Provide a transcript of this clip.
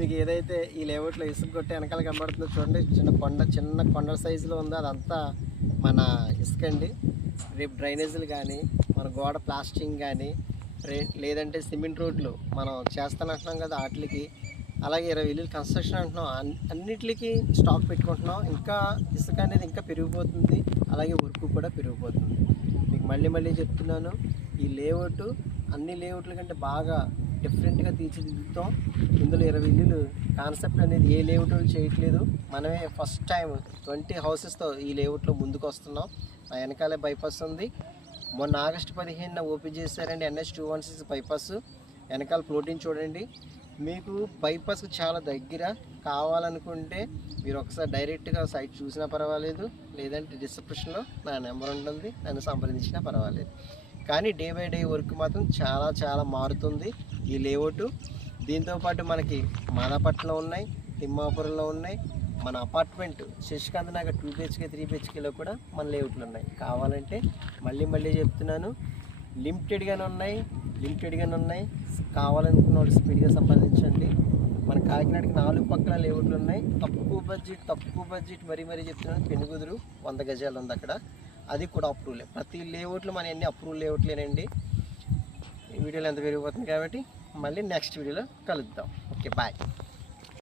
మీకు ఏదైతే ఈ లేఅవుట్లో ఇసుక కొట్టి వెనకాల కనబడుతుందో చూడండి, చిన్న కొండ సైజులో ఉందో అదంతా మన ఇసుక అండి. రేపు డ్రైనేజీలు కానీ, మన గోడ ప్లాస్టింగ్ కానీ, లేదంటే సిమెంట్ రోడ్లు మనం చేస్తానంటున్నాం కదా వాటికి, అలాగే 20 ఇల్లులు కన్స్ట్రక్షన్ అంటున్నాం, అన్నిటికీ స్టాక్ పెట్టుకుంటున్నాం. ఇంకా ఇసుక అనేది ఇంకా పెరిగిపోతుంది, అలాగే వర్క్ కూడా పెరిగిపోతుంది. మీకు మళ్ళీ చెప్తున్నాను, ఈ లేఅవుట్ అన్ని లేఅవుట్ల కంటే బాగా డిఫరెంట్గా తీర్చిదిద్దుతాం. ఇందులో 20 ఇల్లులు కాన్సెప్ట్ అనేది ఏ లేఅవుట్ చేయట్లేదు, మనమే ఫస్ట్ టైం 20 హౌసెస్తో ఈ లేఅవుట్లో ముందుకు వస్తున్నాం. నా వెనకాలే బైపాస్ ఉంది. మొన్న ఆగస్టు 15న ఓపెన్ చేశారండి NH 216 బైపాస్. వెనకాల ప్లోటింగ్ చూడండి. మీకు బైపాస్కి చాలా దగ్గర. కావాలనుకుంటే మీరు ఒకసారి డైరెక్ట్గా సైట్ చూసినా పర్వాలేదు, లేదంటే డిస్క్రిప్షన్లో నా నెంబర్ ఉంటుంది, నన్ను సంప్రదించినా పర్వాలేదు. కానీ డే బై డే వర్క్ మాత్రం చాలా మారుతుంది ఈ లేఅవుట్. దీంతోపాటు మనకి మాదాపట్నంలో ఉన్నాయి, తిమ్మాపురంలో ఉన్నాయి, మన అపార్ట్మెంట్ శశికాంత్ నగర్ 2 BHK 3 BHKలో కూడా మన లేఅవుట్లు ఉన్నాయి. కావాలంటే మళ్ళీ చెప్తున్నాను, లిమిటెడ్గానే ఉన్నాయి. కావాలనుకున్న వాళ్ళు స్పీడ్గా సంపాదించండి. మన కాకినాడకి 4 పక్కల లేఅవుట్లు ఉన్నాయి. తక్కువ బడ్జెట్ మరీ చెప్తున్నాను. పెనుగుదురు 100 గజాలు ఉంది అక్కడ, అది కూడా అప్రూవలే. ప్రతి లేఅవుట్లు మన అన్ని అప్రూవల్ లేఅవుట్లేనండి. ఈ వీడియోలో ఎంత పెరిగిపోతుంది కాబట్టి మళ్ళీ నెక్స్ట్ వీడియోలో కలుద్దాం. Okay, bye.